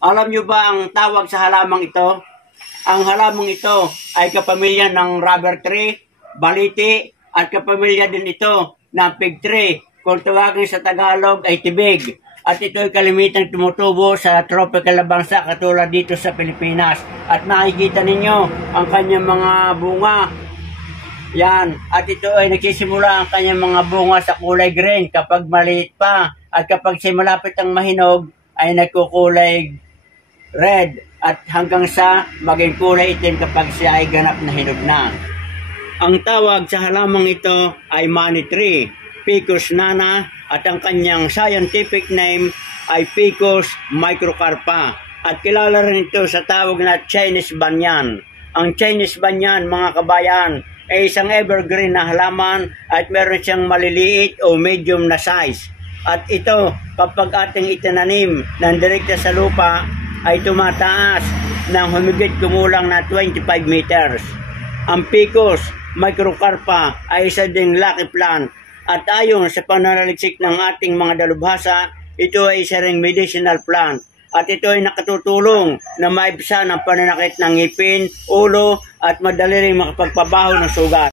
Alam nyo ba ang tawag sa halamang ito? Ang halamang ito ay kapamilya ng rubber tree, baliti, at kapamilya din ito ng fig tree. Kung tawagin sa Tagalog ay tibig. At ito ay kalimitang tumutubo sa tropical na bansa katulad dito sa Pilipinas. At nakikita ninyo ang kanyang mga bunga. Yan. At ito ay nagsisimula ang kanyang mga bunga sa kulay green kapag maliit pa. At kapag siya malapit ang mahinog, ay nagkukulay red. At hanggang sa maging kulay itim kapag siya ay ganap na hinog na. Ang tawag sa halamang ito ay money tree, Ficus nana, at ang kanyang scientific name ay Ficus microcarpa. At kilala rin ito sa tawag na Chinese banyan. Ang Chinese banyan, mga kabayan, ay isang evergreen na halaman at meron siyang maliliit o medium na size. At ito, kapag ating itinanim ng direkta sa lupa, ay tumataas ng humigit kumulang na 25 meters. Ang Ficus microcarpa ay isa ding lucky plant at ayon sa pananaliksik ng ating mga dalubhasa, ito ay isa ring medicinal plant at ito ay nakatutulong na maibsan ang pananakit ng ngipin, ulo at madali ring makapagpabaho ng sugat.